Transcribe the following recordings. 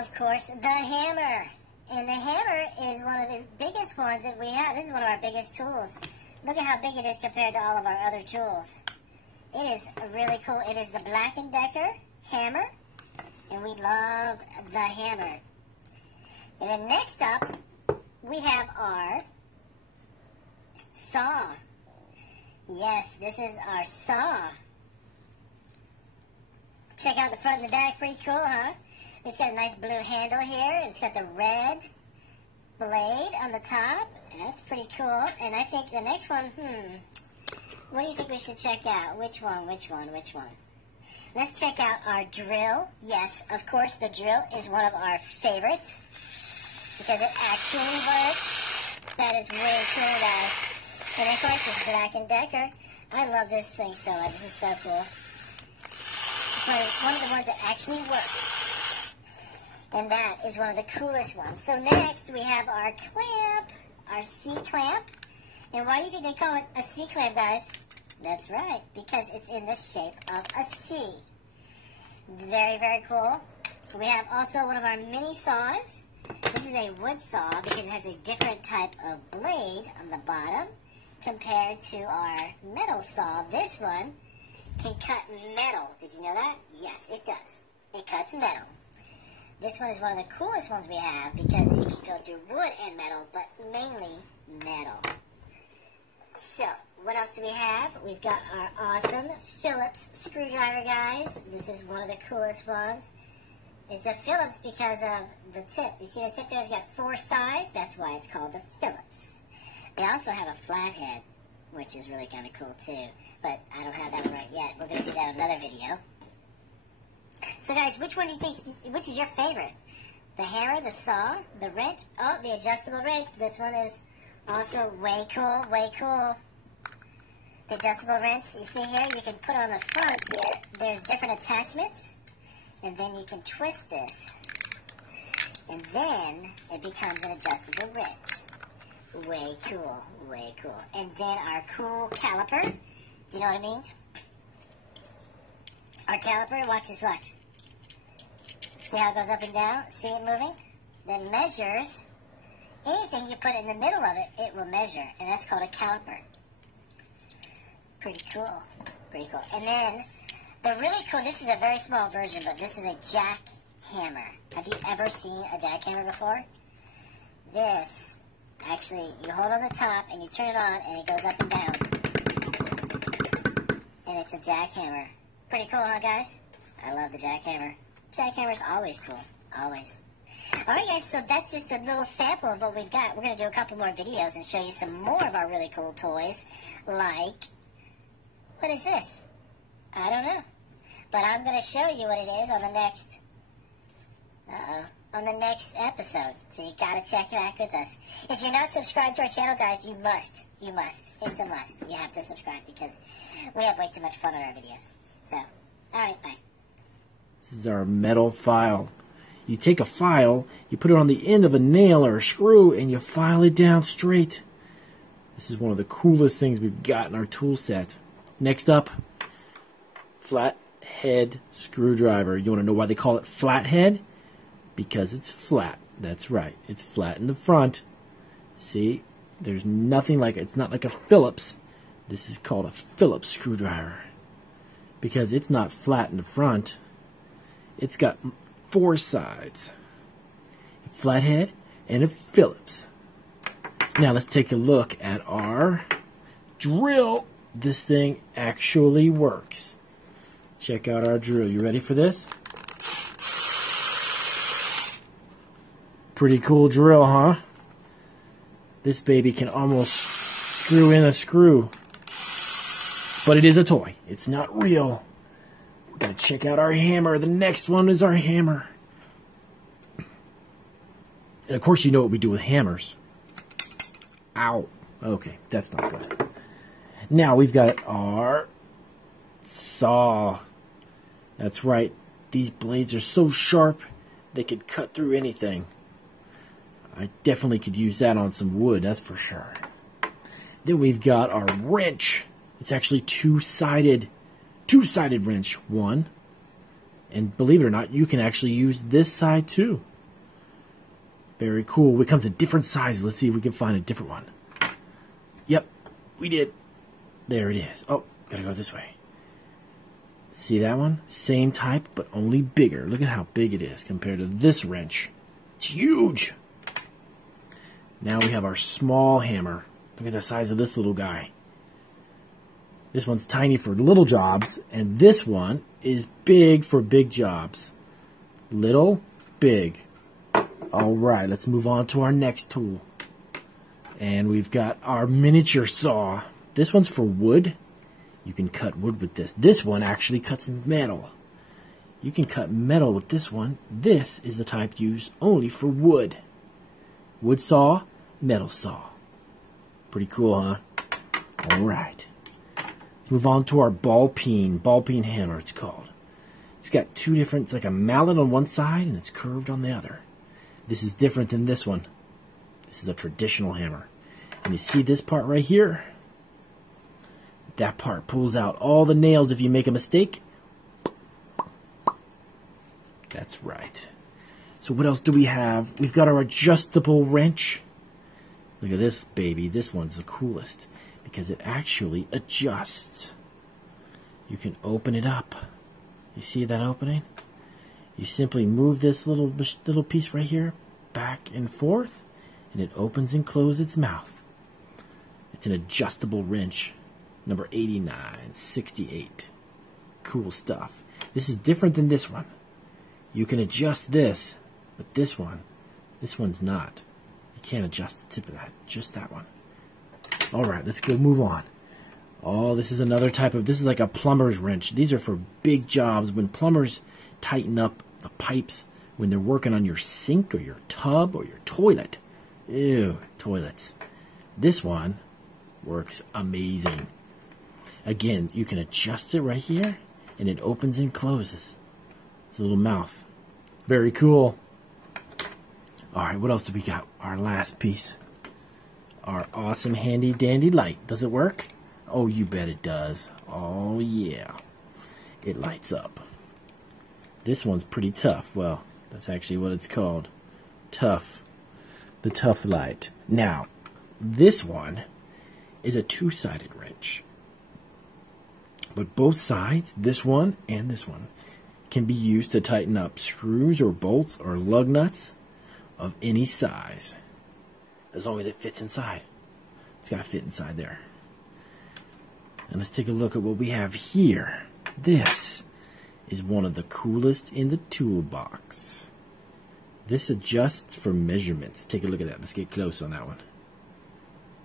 of course, the hammer. And the hammer is one of the biggest ones that we have. This is one of our biggest tools. Look at how big it is compared to all of our other tools. It is really cool. It is the Black & Decker hammer. And we love the hammer. And then next up, we have our saw. Yes, this is our saw. Check out the front and the back. Pretty cool, huh? It's got a nice blue handle here. It's got the red blade on the top. That's pretty cool. And I think the next one, what do you think we should check out? Which one? Let's check out our drill. Yes, of course, the drill is one of our favorites because it actually works. That is way cool, guys. And of course, it's Black & Decker. I love this thing so much. This is so cool. It's one of the ones that actually works. And that is one of the coolest ones. So next, we have our clamp, our C-clamp. And why do you think they call it a C-clamp, guys? That's right, because it's in the shape of a C. Very, very cool. We have also one of our mini saws. This is a wood saw because it has a different type of blade on the bottom compared to our metal saw. This one can cut metal. Did you know that? Yes, it does. It cuts metal. This one is one of the coolest ones we have because it can go through wood and metal, but mainly metal. So, what else do we have? We've got our awesome Phillips screwdriver, guys. This is one of the coolest ones. It's a Phillips because of the tip. You see the tip there has got 4 sides? That's why it's called the Phillips. They also have a flathead, which is really kind of cool too. But I don't have that one right yet. We're going to do that in another video. So guys, which one do you think, which is your favorite? The hammer, the saw, the wrench? Oh, the adjustable wrench. This one is also way cool, way cool. The adjustable wrench, you see here, you can put it on the front here. There's different attachments. And then you can twist this. And then it becomes an adjustable wrench. Way cool, way cool. And then our cool caliper. Do you know what it means? Our caliper, watch this, watch. See how it goes up and down? See it moving? Then measures. Anything you put in the middle of it, it will measure. And that's called a caliper. Pretty cool. Pretty cool. And then, the really cool, this is a very small version, but this is a jackhammer. Have you ever seen a jackhammer before? This, actually, you hold on the top and you turn it on and it goes up and down. And it's a jackhammer. Pretty cool, huh, guys? I love the jackhammer. Jackhammer's always cool. Always. Alright, guys, so that's just a little sample of what we've got. We're going to do a couple more videos and show you some more of our really cool toys. Like, what is this? I don't know. But I'm going to show you what it is on the next, on the next episode. So you got to check back with us. If you're not subscribed to our channel, guys, you must. You must. It's a must. You have to subscribe because we have way too much fun on our videos. So, alright, bye. This is our metal file. You take a file, you put it on the end of a nail or a screw, and you file it down straight. This is one of the coolest things we've got in our tool set. Next up, flathead screwdriver. You want to know why they call it flathead? Because it's flat. That's right. It's flat in the front. See? There's nothing like it. It's not like a Phillips. This is called a Phillips screwdriver. Because it's not flat in the front. It's got 4 sides. A flathead and a Phillips. Now let's take a look at our drill. This thing actually works. Check out our drill. You ready for this? Pretty cool drill, huh? This baby can almost screw in a screw. But it is a toy. It's not real. We're going to check out our hammer. The next one is our hammer. And of course you know what we do with hammers. Ow. Okay, that's not good. Now we've got our saw. That's right. These blades are so sharp they could cut through anything. I definitely could use that on some wood, that's for sure. Then we've got our wrench. It's actually two-sided wrench. One And believe it or not, you can actually use this side too. Very cool. It comes in different sizes. Let's see if we can find a different one. Yep, we did. There it is. Oh, gotta go this way. See that one? Same type, but only bigger. Look at how big it is compared to this wrench. It's huge. Now we have our small hammer. Look at the size of this little guy. This one's tiny for little jobs, and this one is big for big jobs. Little, big. All right, let's move on to our next tool. And we've got our miniature saw. This one's for wood. You can cut wood with this. This one actually cuts metal. You can cut metal with this one. This is the type used only for wood. Wood saw, metal saw. Pretty cool, huh? All right. Let's move on to our ball peen hammer, it's called. It's got two different, it's like a mallet on one side and it's curved on the other. This is different than this one. This is a traditional hammer. And you see this part right here? That part pulls out all the nails if you make a mistake. That's right. So what else do we have? We've got our adjustable wrench. Look at this baby. This one's the coolest because it actually adjusts. You can open it up. You see that opening? You simply move this little piece right here back and forth, and it opens and closes its mouth. It's an adjustable wrench. Number 8968. Cool stuff. This is different than this one. You can adjust this, but this one's not. You can't adjust the tip of that, just that one. All right, let's go move on. Oh, this is another type of, this is like a plumber's wrench. These are for big jobs. When plumbers tighten up the pipes, when they're working on your sink or your tub or your toilet. Ew, toilets. This one works amazing. Again, you can adjust it right here, and it opens and closes. It's a little mouth. Very cool. All right, what else do we got? Our last piece. Our awesome handy dandy light. Does it work? Oh, you bet it does. Oh, yeah. It lights up. This one's pretty tough. Well, that's actually what it's called. Tough. The tough light. Now, this one is a two-sided wrench. But both sides, this one and this one, can be used to tighten up screws or bolts or lug nuts of any size. As long as it fits inside. It's got to fit inside there. And let's take a look at what we have here. This is one of the coolest in the toolbox. This adjusts for measurements. Take a look at that. Let's get close on that one.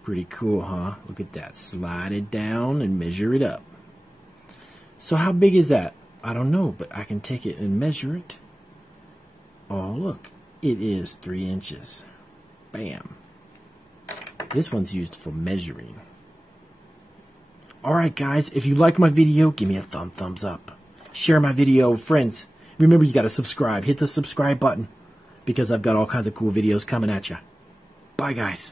Pretty cool, huh? Look at that. Slide it down and measure it up. So how big is that? I don't know, but I can take it and measure it. Oh, look. It is 3 inches. Bam. This one's used for measuring. Alright guys, if you like my video, give me a thumbs up. Share my video with friends. Remember, you gotta subscribe. Hit the subscribe button because I've got all kinds of cool videos coming at you. Bye guys.